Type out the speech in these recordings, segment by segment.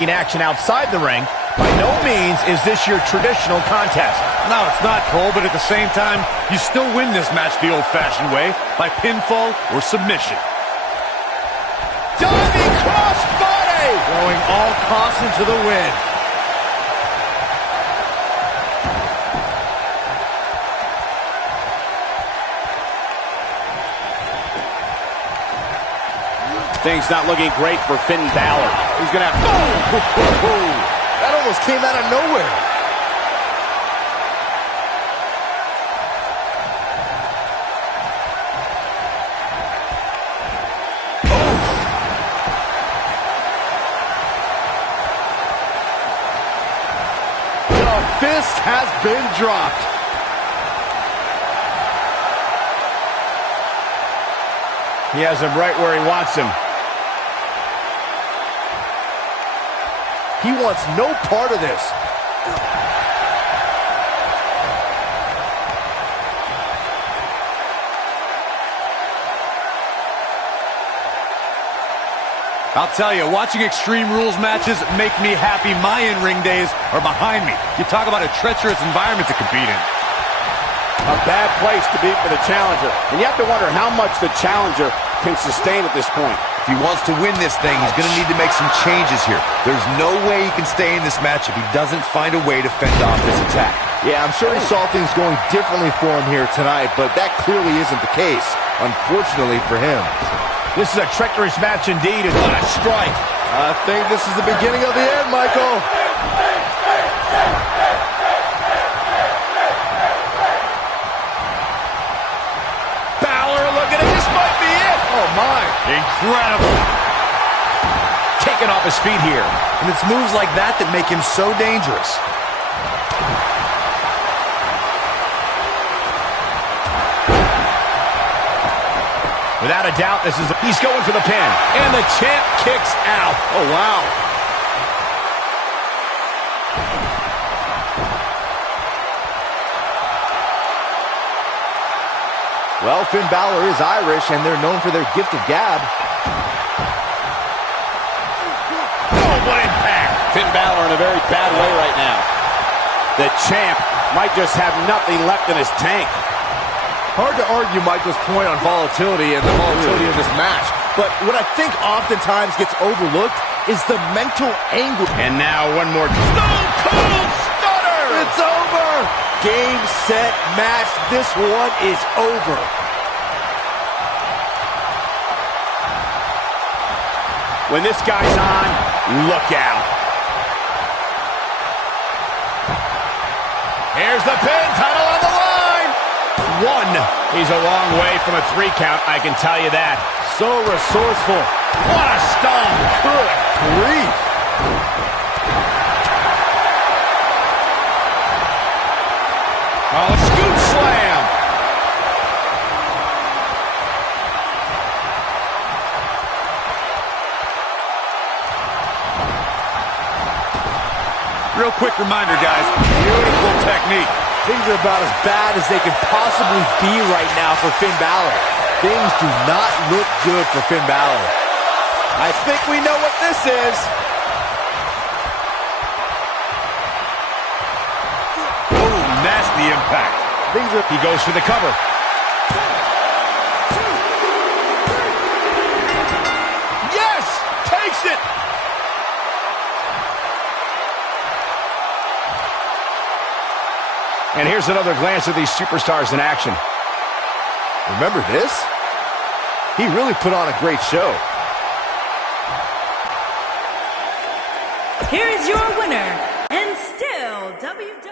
In action outside the ring, by no means is this your traditional contest. No, it's not, Cole, but at the same time, you still win this match the old-fashioned way, by pinfall or submission. Diving crossbody! Going all costs into the win. Things not looking great for Finn Balor. He's going to have... Oh! That almost came out of nowhere. The fist has been dropped. He has him right where he wants him. He wants no part of this. I'll tell you, watching Extreme Rules matches make me happy. My in-ring days are behind me. You talk about a treacherous environment to compete in. A bad place to be for the challenger. And you have to wonder how much the challenger can sustain at this point. If he wants to win this thing, he's going to need to make some changes here. There's no way he can stay in this match if he doesn't find a way to fend off this attack. Yeah, I'm sure he saw things going differently for him here tonight, but that clearly isn't the case, unfortunately for him. This is a treacherous match indeed. What a strike. I think this is the beginning of the end, Michael. Oh, my. Incredible. Taken off his feet here. And it's moves like that that make him so dangerous. Without a doubt, he's going for the pin. And the champ kicks out. Oh, wow. Well, Finn Balor is Irish, and they're known for their gift of gab. Oh, what impact! Finn Balor in a very bad way right now. The champ might just have nothing left in his tank. Hard to argue Michael's point on volatility and the volatility of this match. But what I think oftentimes gets overlooked is the mental anguish. And now one more Stone Cold Stunner! It's over! Game, set, match. This one is over. When this guy's on, look out. Here's the pin, title on the line. One. He's a long way from a 3 count, I can tell you that. So resourceful. What a stomp. Good grief. Oh, scoop slam. Real quick reminder, guys. Beautiful technique. Things are about as bad as they can possibly be right now for Finn Balor. Things do not look good for Finn Balor. I think we know what this is. Oh, nasty impact. He goes for the cover. Yes! Takes it! And here's another glance at these superstars in action. Remember this? He really put on a great show. Here is your winner, and still WWE.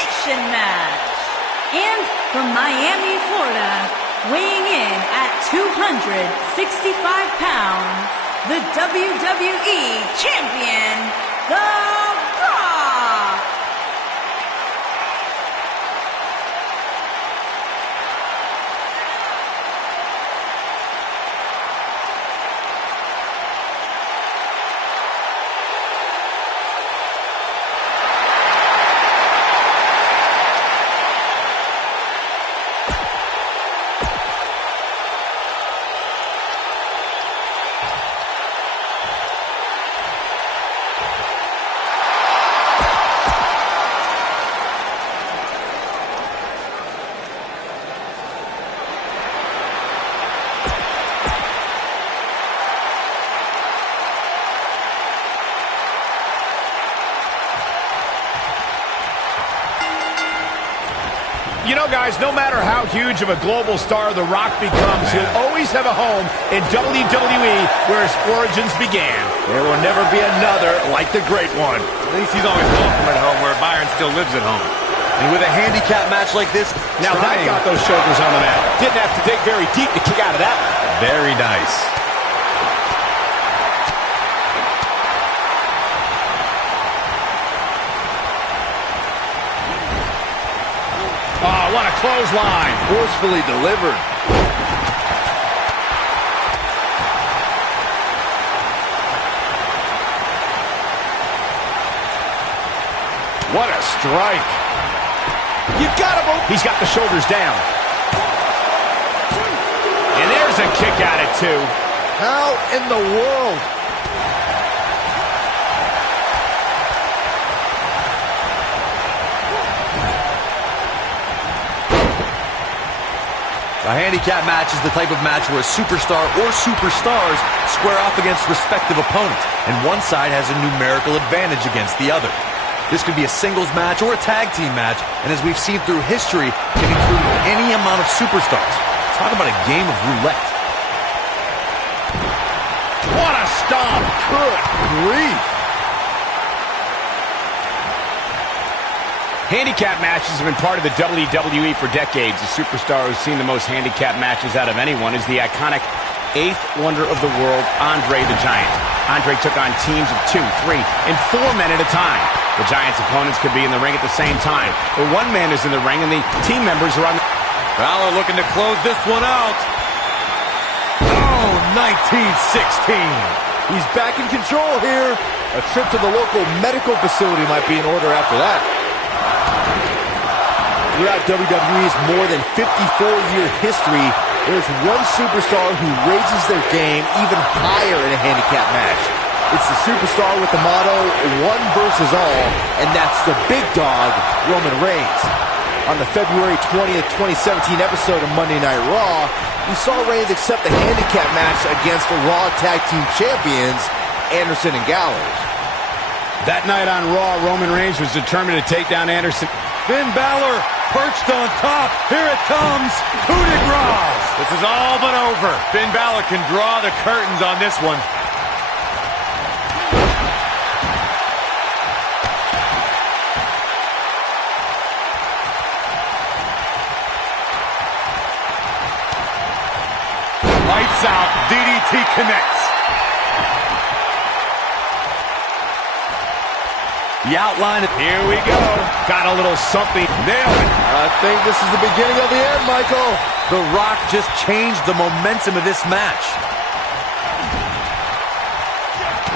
elimination match. And from Miami, Florida, weighing in at 265 pounds, the WWE Champion, The Rock. You know, guys, no matter how huge of a global star The Rock becomes, he'll always have a home in WWE where his origins began. There will never be another like the Great One. At least he's always welcome at home where Byron still lives at home. And with a handicap match like this, Now that got those shoulders on the mat. Didn't have to dig very deep to kick out of that one. Very nice. Oh, what a clothesline. forcefully delivered. What a strike. You got him. He's got the shoulders down. And there's a kick out at 2. How in the world? A handicap match is the type of match where a superstar or superstars square off against respective opponents, and one side has a numerical advantage against the other. This could be a singles match or a tag team match, and as we've seen through history, can include any amount of superstars. Talk about a game of roulette. What a stomp. Good grief. Handicap matches have been part of the WWE for decades. The superstar who's seen the most handicap matches out of anyone is the iconic 8th wonder of the world, Andre the Giant. Andre took on teams of 2, 3, and 4 men at a time. The Giant's opponents could be in the ring at the same time, or one man is in the ring and the team members are on the... Balor looking to close this one out. Oh, 1916. He's back in control here. A trip to the local medical facility might be in order after that. Throughout WWE's more than 54-year history, there's one superstar who raises their game even higher in a handicap match. It's the superstar with the motto, one versus all, and that's the big dog, Roman Reigns. On the February 20th, 2017 episode of Monday Night Raw, we saw Reigns accept the handicap match against the Raw Tag Team Champions, Anderson and Gallows. That night on Raw, Roman Reigns was determined to take down Anderson. Finn Balor perched on top. Here it comes. Coup de grace. This is all but over. Finn Balor can draw the curtains on this one. Lights out. DDT connects. The outline of... Here we go. Got a little something. Nailed it. I think this is the beginning of the end, Michael. The Rock just changed the momentum of this match.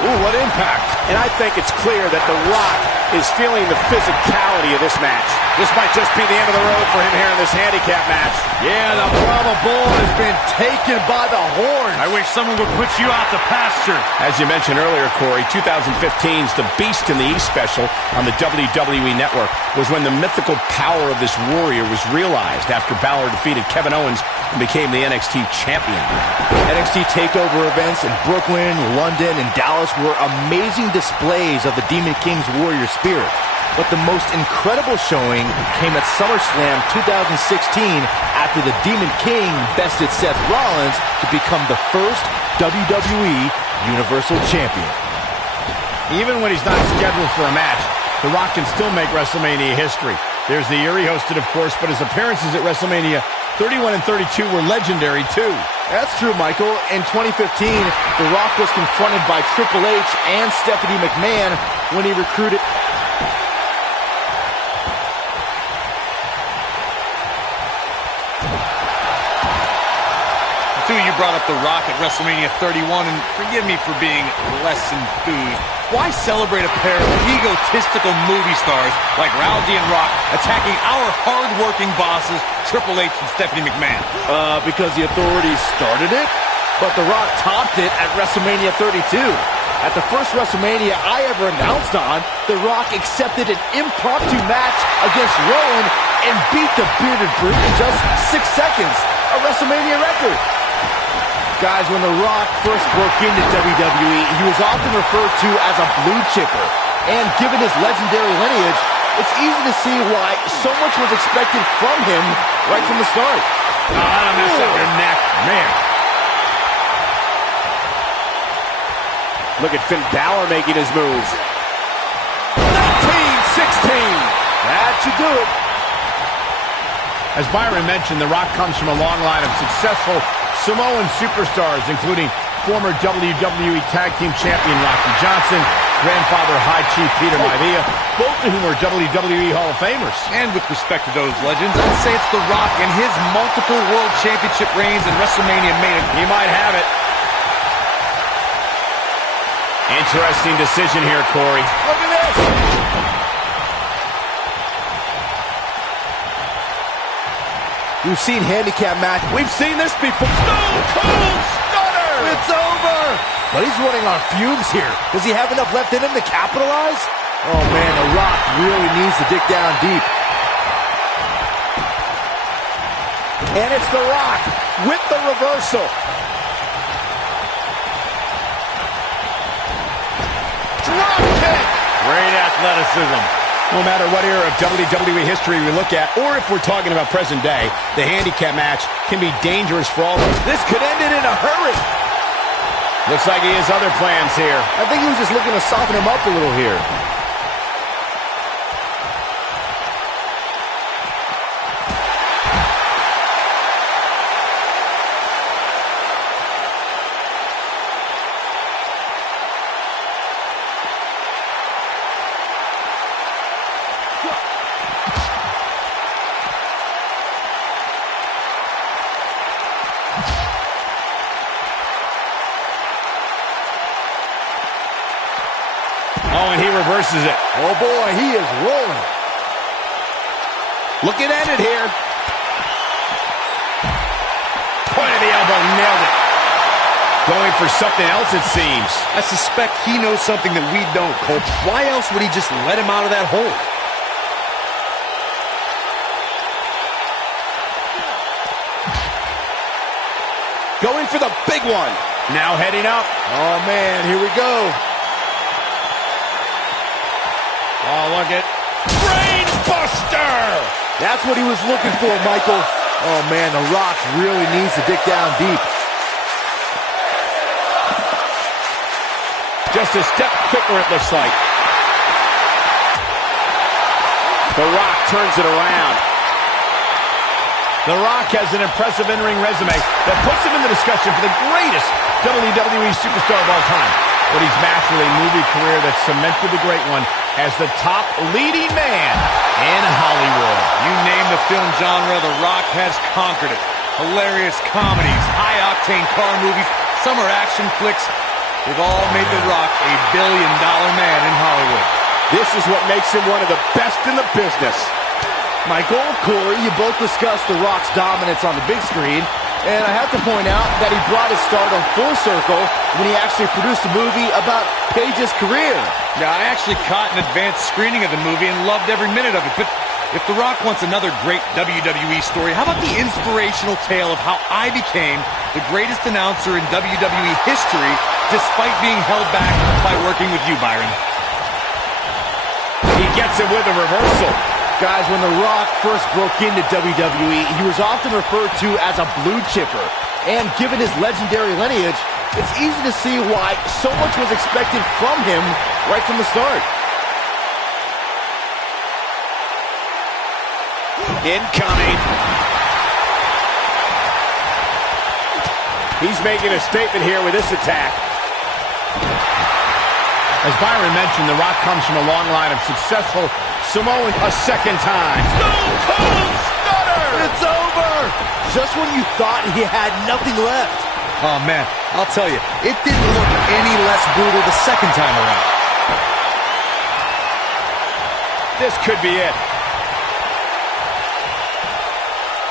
Ooh, what impact. And I think it's clear that The Rock is feeling the physicality of this match. This might just be the end of the road for him here in this handicap match. Yeah, the Brahma Bull has been taken by the horns. I wish someone would put you out to pasture. As you mentioned earlier, Corey, 2015's The Beast in the East special on the WWE Network was when the mythical power of this warrior was realized after Balor defeated Kevin Owens and became the NXT champion. NXT TakeOver events in Brooklyn, London, and Dallas were amazing displays of the Demon King's warrior spirit. But the most incredible showing came at SummerSlam 2016 after the Demon King bested Seth Rollins to become the first WWE Universal Champion. Even when he's not scheduled for a match, The Rock can still make WrestleMania history. There's the year he hosted, of course, but his appearances at WrestleMania 31 and 32 were legendary, too. That's true, Michael. In 2015, The Rock was confronted by Triple H and Stephanie McMahon when he recruited... You brought up The Rock at WrestleMania 31, and forgive me for being less enthused. Why celebrate a pair of egotistical movie stars like Rousey and Rock attacking our hard-working bosses, Triple H and Stephanie McMahon? Because the authorities started it, but The Rock topped it at WrestleMania 32. At the first WrestleMania I ever announced on, The Rock accepted an impromptu match against Rowan and beat the Bearded Brute in just 6 seconds, a WrestleMania record. Guys, when The Rock first broke into WWE, he was often referred to as a blue chipper. And given his legendary lineage, it's easy to see why so much was expected from him right from the start. Oh, that'll mess up your neck. Man. Look at Finn Balor making his moves. 19-16. That should do it. As Byron mentioned, The Rock comes from a long line of successful Samoan superstars, including former WWE Tag Team Champion Rocky Johnson, grandfather High Chief Peter Maivia, both of whom are WWE Hall of Famers. And with respect to those legends, I'd say it's The Rock and his multiple World Championship reigns in WrestleMania made it. He might have it. Interesting decision here, Corey. Look at this. We've seen handicap match. We've seen this before. Stone Cold Stunner! It's over! But he's running on fumes here. Does he have enough left in him to capitalize? Oh, man, The Rock really needs to dig down deep. And it's The Rock with the reversal. Drop kick! Great athleticism. No matter what era of WWE history we look at, or if we're talking about present day, the handicap match can be dangerous for all of us. This could end it in a hurry. Looks like he has other plans here. I think he was just looking to soften him up a little here. Oh, and he reverses it. Oh, boy, he is rolling. Looking at it here. Point of the elbow, nailed it. Going for something else, it seems. I suspect he knows something that we don't, Cole. Why else would he just let him out of that hole? Going for the big one. Now heading up. Oh, man, here we go. Oh, look at Brain Buster! That's what he was looking for, Michael. Oh, man, The Rock really needs to dig down deep. Just a step quicker, it looks like. The Rock turns it around. The Rock has an impressive in-ring resume that puts him in the discussion for the greatest WWE superstar of all time. But he's mastered a movie career that cemented the great one as the top leading man in Hollywood. You name the film genre, The Rock has conquered it. Hilarious comedies, high-octane car movies, summer action flicks. They've all made The Rock a billion-dollar man in Hollywood. This is what makes him one of the best in the business. Michael, Corey, you both discussed The Rock's dominance on the big screen, and I have to point out that he brought his stardom full circle when he actually produced a movie about Paige's career. Yeah, I actually caught an advanced screening of the movie and loved every minute of it, but if The Rock wants another great WWE story, how about the inspirational tale of how I became the greatest announcer in WWE history despite being held back by working with you, Byron? He gets it with a reversal. Guys, when The Rock first broke into WWE, he was often referred to as a blue chipper. And given his legendary lineage, it's easy to see why so much was expected from him right from the start. Incoming. He's making a statement here with this attack. As Byron mentioned, The Rock comes from a long line of successful Samoans a second time. Stone Cold Stunner! It's over! Just when you thought he had nothing left. Oh, man, I'll tell you, it didn't look any less brutal the second time around. This could be it.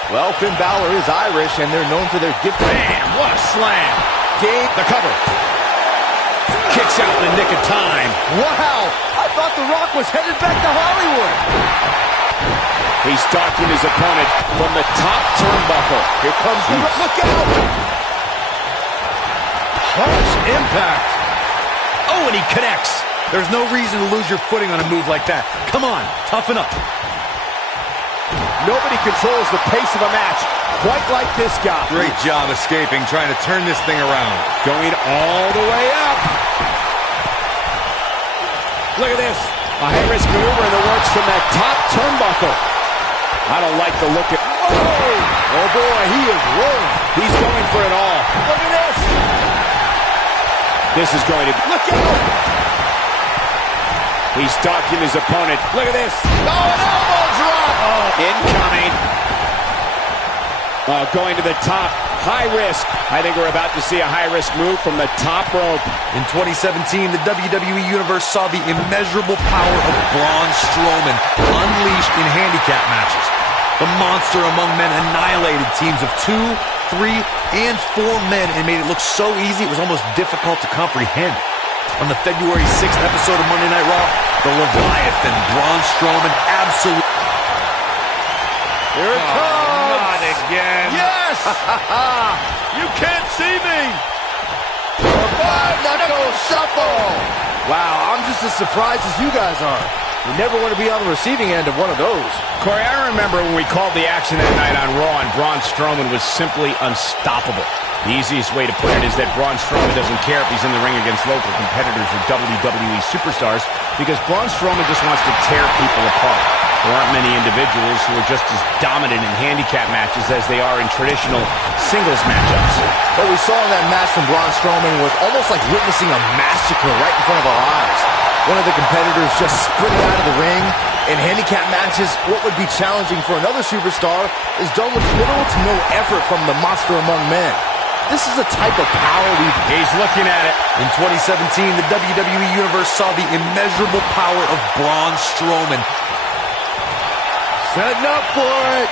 Well, Finn Balor is Irish, and they're known for their gift. Bam! What a slam! Game. The cover. Kicks out in the nick of time. Wow! I thought The Rock was headed back to Hollywood. He's stalking his opponent from the top turnbuckle. Here comes the Rock. Look out! Harsh impact. Oh, and he connects. There's no reason to lose your footing on a move like that. Come on, toughen up. Nobody controls the pace of a match quite like this guy. Great job escaping, trying to turn this thing around. Going all the way up. Look at this. A high-risk maneuver in the works from that top turnbuckle. I don't like the look at... Oh, oh boy, he is rolling. He's going for it all. Look at this. This is going to... Look out! He's stalking his opponent. Look at this. Oh, an elbow drop. Oh, incoming. Going to the top. High risk. I think we're about to see a high-risk move from the top rope. In 2017, the WWE Universe saw the immeasurable power of Braun Strowman unleashed in handicap matches. The monster among men annihilated teams of 2, 3, and 4 men and made it look so easy it was almost difficult to comprehend. On the February 6th episode of Monday Night Raw, the Leviathan Braun Strowman absolutely... Here it comes. Not again. Yes! You can't see me. The five-knuckle shuffle. Wow, I'm just as surprised as you guys are. You never want to be on the receiving end of one of those. Corey, I remember when we called the action that night on Raw, and Braun Strowman was simply unstoppable. The easiest way to put it is that Braun Strowman doesn't care if he's in the ring against local competitors or WWE superstars, because Braun Strowman just wants to tear people apart. There aren't many individuals who are just as dominant in handicap matches as they are in traditional singles matchups. What we saw in that match from Braun Strowman was almost like witnessing a massacre right in front of our eyes. One of the competitors just sprinted out of the ring. In handicap matches, what would be challenging for another superstar is done with little to no effort from the monster among men. This is the type of power He's looking at it. In 2017, the WWE Universe saw the immeasurable power of Braun Strowman. setting up for it.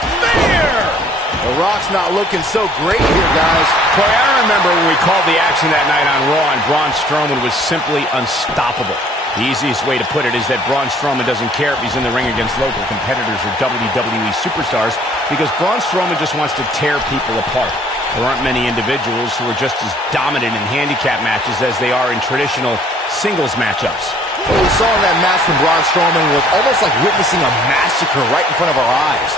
Spear! The Rock's not looking so great here, guys. Corey, I remember when we called the action that night on Raw, and Braun Strowman was simply unstoppable. The easiest way to put it is that Braun Strowman doesn't care if he's in the ring against local competitors or WWE superstars, because Braun Strowman just wants to tear people apart. There aren't many individuals who are just as dominant in handicap matches as they are in traditional singles matchups. What we saw in that match from Braun Strowman was almost like witnessing a massacre right in front of our eyes.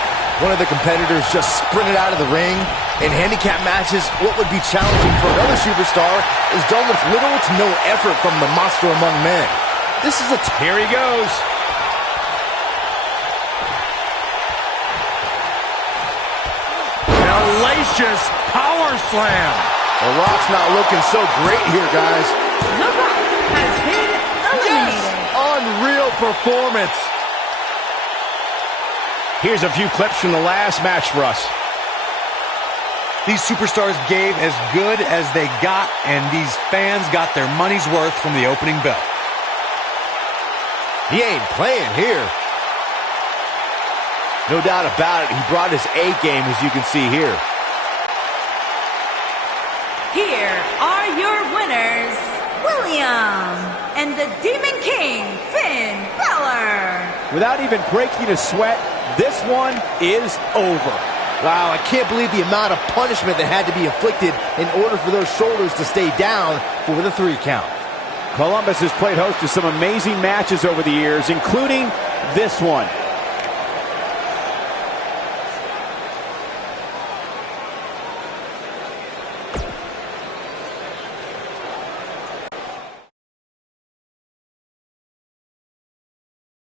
One of the competitors just sprinted out of the ring. In handicap matches, what would be challenging for another superstar is done with little to no effort from the monster among men. This is a... Here he goes. Hellacious power slam. The Rock's not looking so great here, guys. The Rock has been eliminated. Unreal performance. Here's a few clips from the last match for us. These superstars gave as good as they got, and these fans got their money's worth from the opening bell. He ain't playing here. No doubt about it, he brought his A game, as you can see here. Here are your winners, William and the Demon King, Finn Balor. Without even breaking a sweat, this one is over. Wow, I can't believe the amount of punishment that had to be inflicted in order for those shoulders to stay down for the 3 count. Columbus has played host to some amazing matches over the years, including this one.